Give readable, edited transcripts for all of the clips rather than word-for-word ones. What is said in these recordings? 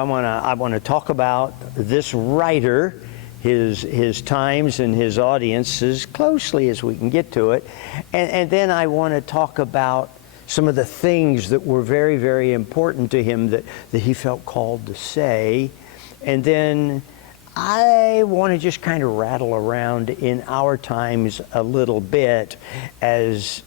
I want to talk about this writer, his times and his audience as closely as we can get to it. And then I want to talk about some of the things that were very, very important to him that he felt called to say. And then I want to just kind of rattle around in our times a little bit as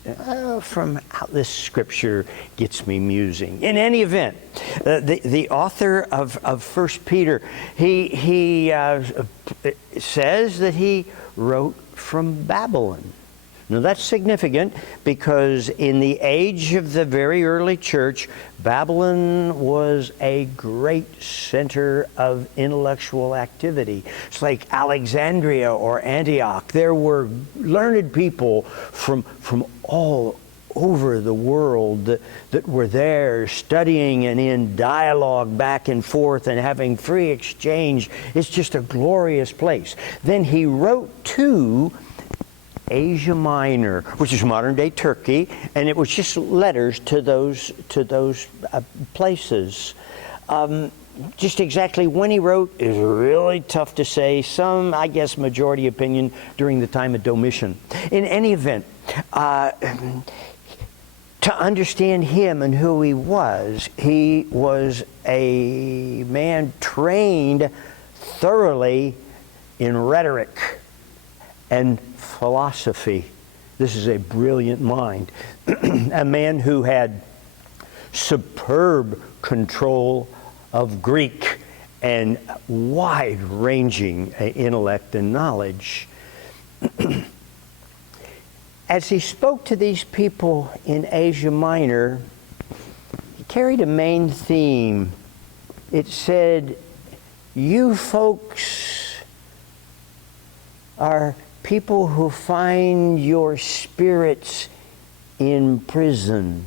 from how this scripture gets me musing. In any event, the author of 1 Peter, he says that he wrote from Babylon. Now that's significant because in the age of the very early church, Babylon was a great center of intellectual activity. It's like Alexandria or Antioch. There were learned people from all over the world that were there studying and in dialogue back and forth and having free exchange. It's just a glorious place. Then he wrote to Asia Minor, which is modern-day Turkey, and it was just letters to those places. Just exactly when he wrote is really tough to say. Some, I guess, majority opinion during the time of Domitian. In any event, to understand him and who he was a man trained thoroughly in rhetoric and philosophy. This is a brilliant mind. A man who had superb control of Greek and wide-ranging intellect and knowledge. As he spoke to these people in Asia Minor, he carried a main theme. It said, "You folks are people who find your spirits in prison."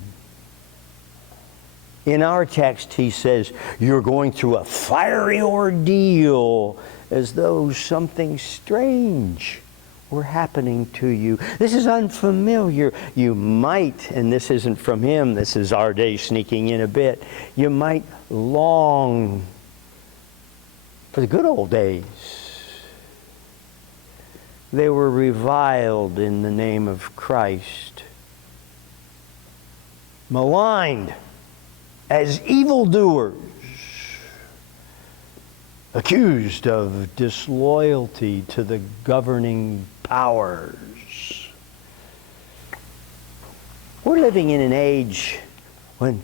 In our text, he says, you're going through a fiery ordeal as though something strange were happening to you. This is unfamiliar. You might, and this isn't from him, this is our day sneaking in a bit, you might long for the good old days. They were reviled in the name of Christ, maligned as evildoers, accused of disloyalty to the governing powers. We're living in an age when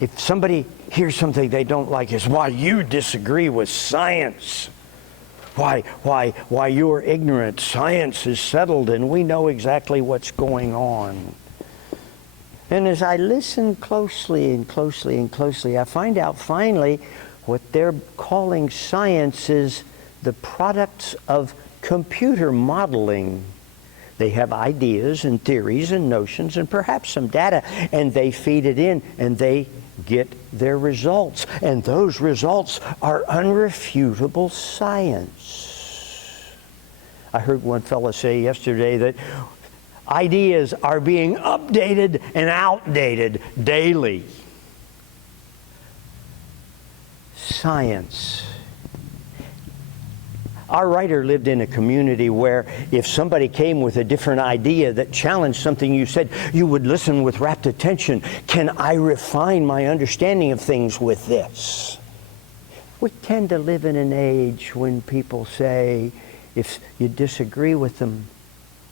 if somebody hears something they don't like, it's why you disagree with science. Why you're ignorant. Science is settled and we know exactly what's going on. And as I listen closely and closely and closely, I find out finally what they're calling science is the products of computer modeling. They have ideas and theories and notions and perhaps some data, and they feed it in and they get their results. And those results are unrefutable science. I heard one fellow say yesterday that ideas are being updated and outdated daily. Science. Our writer lived in a community where if somebody came with a different idea that challenged something you said, you would listen with rapt attention. Can I refine my understanding of things with this? We tend to live in an age when people say, if you disagree with them,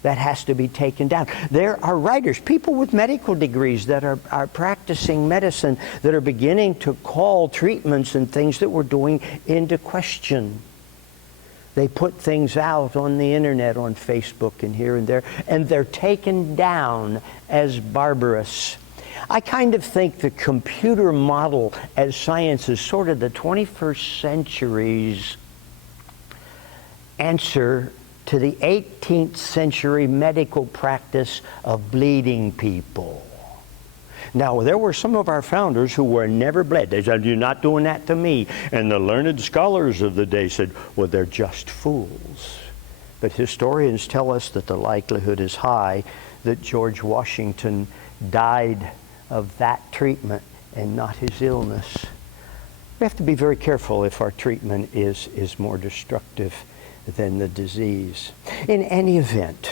that has to be taken down. There are writers, people with medical degrees that are practicing medicine that are beginning to call treatments and things that we're doing into question. They put things out on the internet, on Facebook and here and there, and they're taken down as barbarous. I kind of think the computer model as science is sort of the 21st century's answer to the 18th century medical practice of bleeding people. Now, there were some of our founders who were never bled. They said, "You're not doing that to me." And the learned scholars of the day said, well, they're just fools. But historians tell us that the likelihood is high that George Washington died of that treatment and not his illness. We have to be very careful if our treatment is more destructive than the disease. In any event,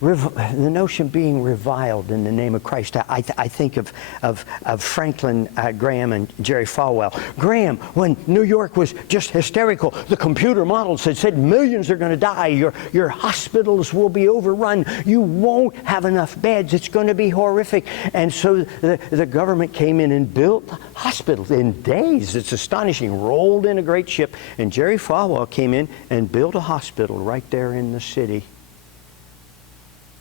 the notion being reviled in the name of Christ. I think of Franklin Graham and Jerry Falwell. Graham, when New York was just hysterical, the computer models had said millions are going to die. Your hospitals will be overrun. You won't have enough beds. It's going to be horrific. And so the government came in and built hospitals in days. It's astonishing. Rolled in a great ship. And Jerry Falwell came in and built a hospital right there in the city.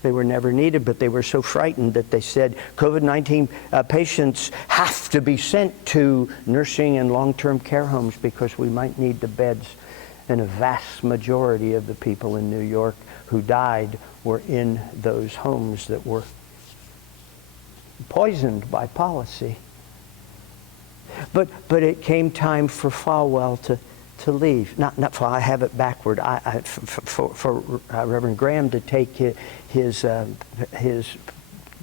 They were never needed, but they were so frightened that they said COVID-19 patients have to be sent to nursing and long-term care homes because we might need the beds. And a vast majority of the people in New York who died were in those homes that were poisoned by policy. But it came time for Falwell to leave. Not for, I have it backward. For Reverend Graham to take his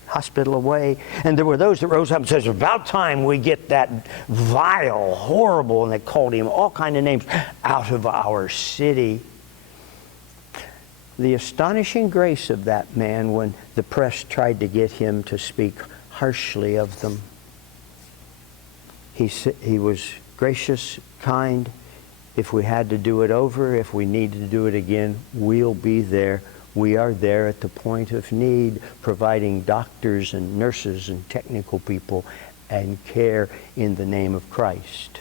hospital away. And there were those that rose up and said, it's about time we get that vile, horrible, and they called him all kinds of names, out of our city. The astonishing grace of that man when the press tried to get him to speak harshly of them. He was gracious, kind. If we had to do it over, if we need to do it again, we'll be there. We are there at the point of need, providing doctors and nurses and technical people and care in the name of Christ.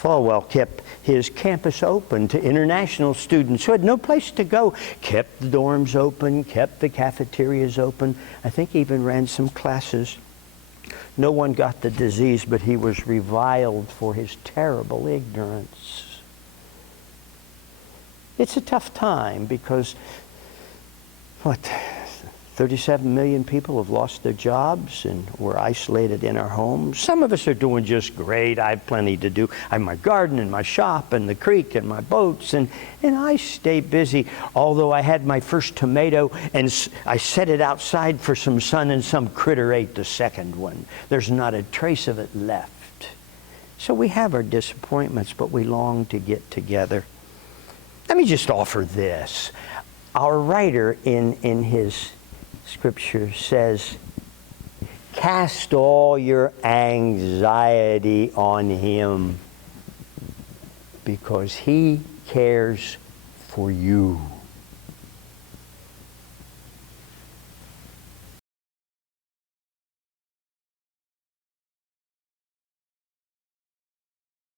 Falwell kept his campus open to international students who had no place to go, kept the dorms open, kept the cafeterias open, I think even ran some classes. No one got the disease, but he was reviled for his terrible ignorance. It's a tough time because, 37 million people have lost their jobs and we're isolated in our homes. Some of us are doing just great. I have plenty to do. I have my garden and my shop and the creek and my boats, and I stay busy. Although I had my first tomato and I set it outside for some sun and some critter ate the second one. There's not a trace of it left. So we have our disappointments, but we long to get together. Let me just offer this. Our writer in his scripture says, cast all your anxiety on him because he cares for you.